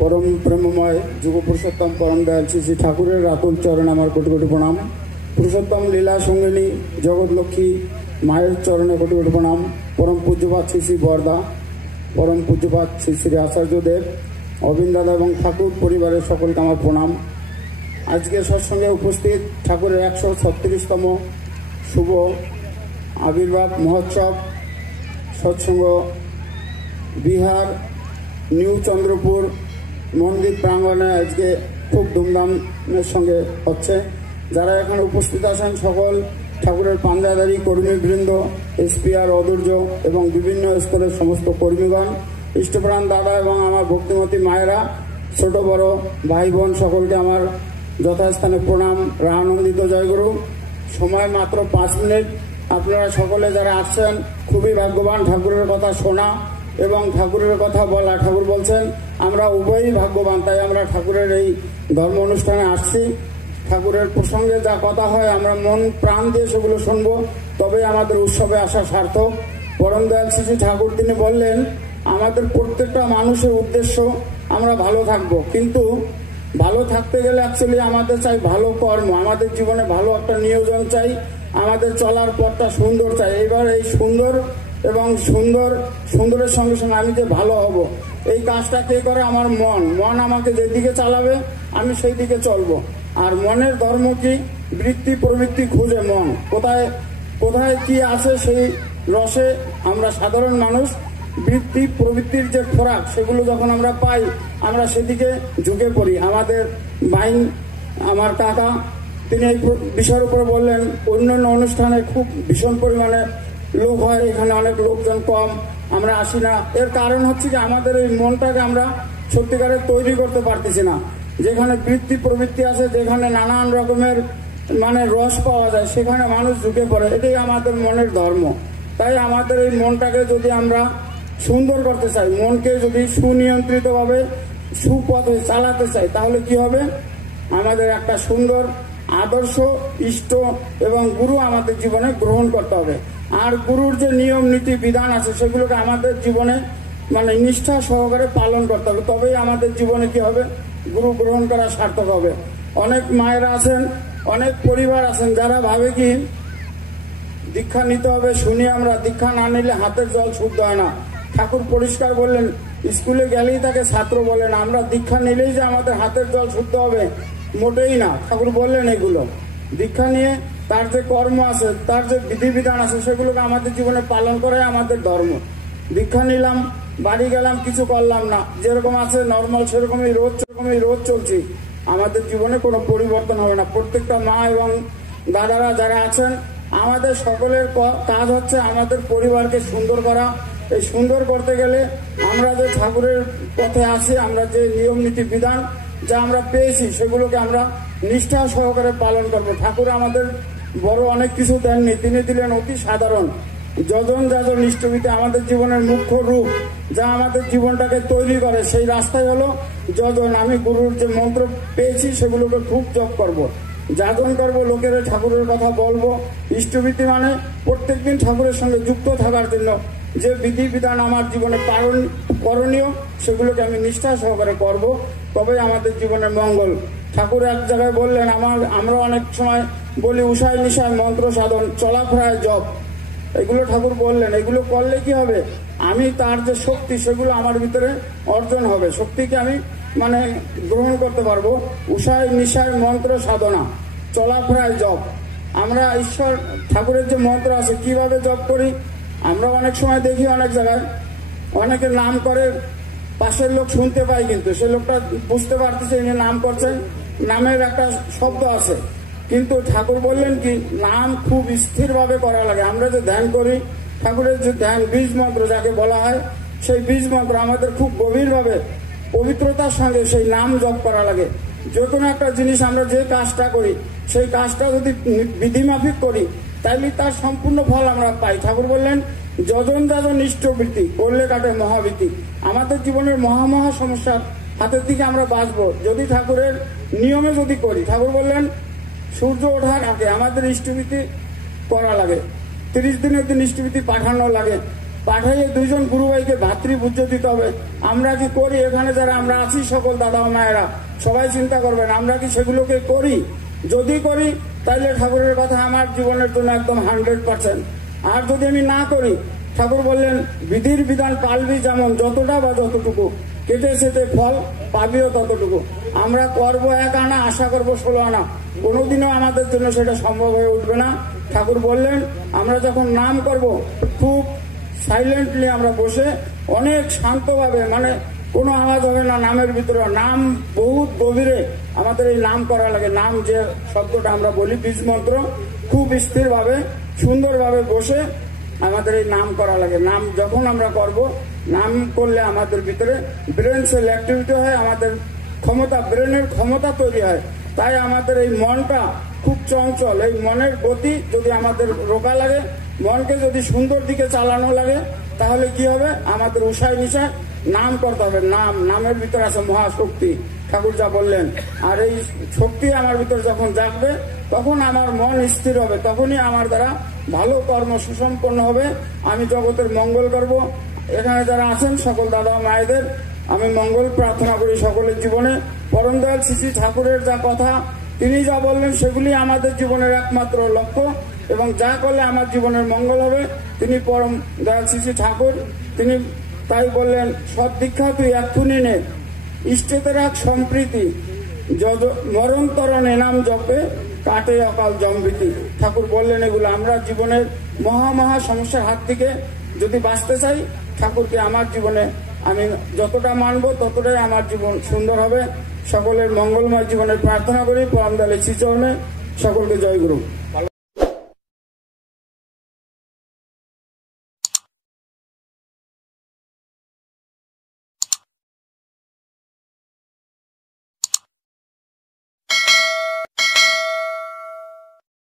परम प्रेममय जुग पुरुषोत्तम परम दयाल श्री श्री ठाकुरेर रातुल चरण आमार कोटि कोटि प्रणाम। पुरुषोत्तम लीला संगिनी जगत लक्ष्मी मायर चरणे कोटि कोटि प्रणाम। परम पूज्यपाद श्री श्री बरदा, परम पूज्यपाद श्री श्री आचार्यदेव, अरविंद दादा एवं ठाकुर परिवारेर सकलके आमार प्रणाम। आज के सत्संगे उपस्थित ठाकुरेर 136तम शुभ आविर्भाव महोत्सव सत्संग बिहार নিউ চন্দ্রপুর মন্দির প্রাঙ্গণে আজকে খুব ধুমধামের সঙ্গে হচ্ছে। যারা এখানে উপস্থিত আছেন সকল ঠাকুরের পাঞ্জাদারি কর্মীবৃন্দ, এসপিআর অদূর্য এবং বিভিন্ন স্তরের সমস্ত কর্মীগণ, ইষ্টপ্রাণ দাদা এবং আমার ভক্তিমতী মায়েরা, ছোট বড় ভাই বোন সকলকে আমার যথাস্থানে প্রণাম। রাহানন্দিত জয়গুরু। সময় মাত্র 5 মিনিট। আপনারা সকলে যারা আসছেন খুবই ভাগ্যবান। ঠাকুরের কথা শোনা এবং ঠাকুরের কথা বলা, ঠাকুর বলছেন আমরা উভয়ই ভাগ্যবান। তাই আমরা ঠাকুরের এই ধর্ম অনুষ্ঠানে আসছি। ঠাকুরের প্রসঙ্গে যা কথা হয় আমরা মন প্রাণ দিয়ে সেগুলো শুনবো, তবেই আমাদের উৎসবে আসা সার্থক। পরম দয়াল শ্রী ঠাকুর তিনি বললেন আমাদের প্রত্যেকটা মানুষের উদ্দেশ্য আমরা ভালো থাকবো, কিন্তু ভালো থাকতে গেলে অ্যাকচুয়ালি আমাদের চাই ভালো কর্ম, আমাদের জীবনে ভালো একটা নিয়োজন চাই, আমাদের চলার পথটা সুন্দর চাই। এবার এই সুন্দর এবং সুন্দরের সঙ্গে সঙ্গে আমি যে ভালো হব এই কাজটা কে করে? আমার মন আমাকে যেদিকে চালাবে আমি সেই দিকে চলবো। আর মনের ধর্ম কি? বৃত্তি প্রবৃত্তি খুঁজে মন কোথায় কোথায় কি আছে সেই রসে আমরা সাধারণ মানুষ বৃত্তি প্রবৃত্তির যে খোরাক সেগুলো যখন আমরা পাই আমরা সেদিকে ঝুঁকে পড়ি। আমাদের বাইন আমার কাকা তিনি এই বিষয়ের উপর বললেন অন্যান্য অনুষ্ঠানে খুব ভীষণ পরিমাণে লোক হয়, এখানে অনেক লোকজন কম, আমরা আসি না। এর কারণ হচ্ছে যে আমাদের এই মনটাকে আমরা সত্যিকারের তৈরি করতে পারতেছি না। যেখানে বৃত্তি প্রবৃত্তি আছে, যেখানে নানান রকমের রস পাওয়া যায় সেখানে মানুষ ঝুঁকে পড়ে। এটাই আমাদের মনের ধর্ম। তাই আমাদের এই মনটাকে যদি আমরা সুন্দর করতে চাই, মনকে যদি সুনিয়ন্ত্রিতভাবে সুপথে চালাতে চাই, তাহলে কি হবে? আমাদের একটা সুন্দর আদর্শ ইষ্ট এবং গুরু আমাদের জীবনে গ্রহণ করতে হবে। আর গুরুর যে নিয়ম নীতি বিধান আছে সেগুলোকে আমাদের জীবনে নিষ্ঠা সহকারে পালন করতে হবে, তবেই আমাদের জীবনে কি হবে? গুরু গ্রহণ করা সার্থক হবে। অনেক মায়েরা আছেন, অনেক পরিবার আছেন যারা ভাবে কি দীক্ষা নিতে হবে, শুনি আমরা দীক্ষা না নিলে হাতের জল শুদ্ধ হয় না। ঠাকুর পরিষ্কার বললেন স্কুলে গেলেই তাকে ছাত্র বলেন, আমরা দীক্ষা নিলেই যে আমাদের হাতের জল শুদ্ধ হবে মোটেই না। ঠাকুর বললেন এগুলো দীক্ষা নিয়ে তার যে কর্ম আছে, তার যে বিধিবিধান আছে সেগুলোকে আমাদের জীবনে পালন করাই আমাদের ধর্ম। দীক্ষা নিলাম, বাড়ি গেলাম, কিছু করলাম না, যেরকম আছে নর্মাল সেরকমই রোজ চলছি, আমাদের জীবনে কোনো পরিবর্তন হবে না। প্রত্যেকটা মা এবং দাদারা যারা আছেন আমাদের সকলের কাজ হচ্ছে আমাদের পরিবারকে সুন্দর করা। এই সুন্দর করতে গেলে আমরা যে ঠাকুরের পথে আছি, আমরা যে নিয়ম নীতি বিধান যা আমরা পেয়েছি সেগুলোকে আমরা নিষ্ঠা সহকারে পালন করবো। ঠাকুর আমাদের বড় অনেক কিছু দেননি, তিনি দিলেন অতি সাধারণ যজন যাজন ইষ্টবিধি, আমাদের জীবনের মুখ্য রূপ যা আমাদের জীবনটাকে তৈরি করে। সেই রাস্তায় হলো যজন। আমি গুরুর যে মন্ত্র পেয়েছি সেগুলোকে খুব জপ করব, যাজন করব, লোকের ঠাকুরের কথা বলবো। ইষ্টবিধি প্রত্যেকদিন ঠাকুরের সঙ্গে যুক্ত থাকার জন্য যে বিধি বিধান আমার জীবনে করণীয় সেগুলোকে আমি নিষ্ঠা সহকারে করব, তবেই আমাদের জীবনের মঙ্গল। ঠাকুর এক জায়গায় বললেন আমরা অনেক সময় বলি উষায় নিশায় মন্ত্র সাধন, চলাফেরায় জপ, এগুলো ঠাকুর বললেন এগুলো করলে কি হবে? আমি তার যে শক্তি সেগুলো আমার ভিতরে অর্জন হবে, শক্তিকে আমি গ্রহণ করতে পারবো। উষায় নিশায় মন্ত্র সাধনা, চলাফেরায় জপ। আমরা ঈশ্বর ঠাকুরের যে মন্ত্র আছে কিভাবে জপ করি? আমরা অনেক সময় দেখি অনেক জায়গায় অনেকে নাম করে, পাশের লোক শুনতে পাই কিন্তু সে লোকটা বুঝতে পারতেছে যে নাম করছে, নামের একটা শব্দ আছে, কিন্তু ঠাকুর বললেন কি নাম খুব স্থিরভাবে করা লাগে। আমরা যে ধ্যান করি, ঠাকুরের যে ধ্যান বীজ মন্ত্র যাকে বলা হয়, সেই বীজ মন্ত্র আমাদের খুব গভীরভাবে পবিত্রতার সঙ্গে সেই নাম জপ করা লাগে। যে কোনো একটা জিনিস আমরা যে কাজটা করি সেই কাজটা যদি বিধিমাফিক করি তাইলে তার সম্পূর্ণ ফল আমরা পাই। ঠাকুর বললেন যজন যাজন ইষ্টবৃত্তি করলে কাটে মহাবৃত্তি। আমাদের জীবনের মহা সমস্যার হাতের দিকে আমরা বাঁচবো যদি ঠাকুরের নিয়মে যদি করি। ঠাকুর বললেন সূর্য ওঠার আগে আমাদের ইষ্টবৃত্তি করা লাগে, 30 দিনের দিন ইষ্টবৃত্তি পাঠানো লাগে, পাঠাইয়ে দুইজন গুরু ভাইকে ভাতৃপূজ্য দিতে হবে। আমরা কি করি? এখানে যারা আমরা আছি সকল দাদা ও মায়েরা সবাই চিন্তা করবেন, আমরা কি সেগুলোকে করি? যদি করি তাইলে ঠাকুরের কথা আমার জীবনের জন্য একদম 100%। আর যদি আমি না করি, ঠাকুর বললেন বিধির বিধান পালবি যেমন, যতটা বা যতটুকু, কেটে সেটে ফল পাবিও ততটুকু। আমরা করব 1 আনা, আশা করব 16 আনা, কোনোদিনও আমাদের জন্য সেটা সম্ভব হয়ে উঠবে না। ঠাকুর বললেন আমরা যখন নাম করব খুব সাইলেন্টলি আমরা বসে অনেক শান্তভাবে, মানে কোনো আওয়াজ হবে না নামের ভিতরে, নাম বহুত গভীরে আমাদের এই নাম করা লাগে। নাম যে শব্দটা আমরা বলি বীজ মন্ত্র, খুব স্থিরভাবে সুন্দরভাবে বসে আমাদের এই নাম করা লাগে। নাম যখন আমরা করব, নাম করলে আমাদের ভিতরে ব্রেন সেল অ্যাক্টিভিটি হয়, আমাদের ক্ষমতা, ব্রেনের ক্ষমতা তৈরি হয়। তাই আমাদের এই মনটা খুব চঞ্চল, এই মনের গতি যদি আমাদের রোকা লাগে, মনকে যদি সুন্দর দিকে চালানো লাগে, তাহলে কি হবে? আমাদের উষায় নিশায় নাম করতে হবে। নামের ভিতরে আছে মহাশক্তি, ঠাকুর যা বললেন। আর এই শক্তি আমার ভিতরে যখন জাগবে, তখন আমার মন স্থির হবে, তখনই আমার দ্বারা ভালো কর্ম সুসম্পন্ন হবে। আমি জগতের মঙ্গল করব। এখানে যারা আছেন সকল দাদা মায়েদের আমি মঙ্গল প্রার্থনা করি সকলের জীবনে। পরম দয়াল শ্রী শ্রী ঠাকুরের যা কথা, তিনি যা বললেন সেগুলি আমাদের জীবনের একমাত্র লক্ষ্য, এবং যা করলে আমার জীবনের মঙ্গল হবে। তিনি পরম দয়াল শ্রী শ্রী ঠাকুর, তিনি তাই বললেন সৎ দীক্ষা তুই এক্ষুনি নে, ইষ্টেতে রাখ সম্প্রীতি, মরণ তরণে নাম জপে কাটে অকাল জম্বিতি। ঠাকুর বললেন এগুলো আমরা জীবনের মহা সমস্যার হাত থেকে যদি বাঁচতে চাই, ঠাকুরকে আমার জীবনে আমি যতটা মানব ততটাই আমার জীবন সুন্দর হবে। সকলের মঙ্গলময় জীবনের প্রার্থনা করি পরম দয়ালের শ্রীচরণে। সকলকে জয় গুরু।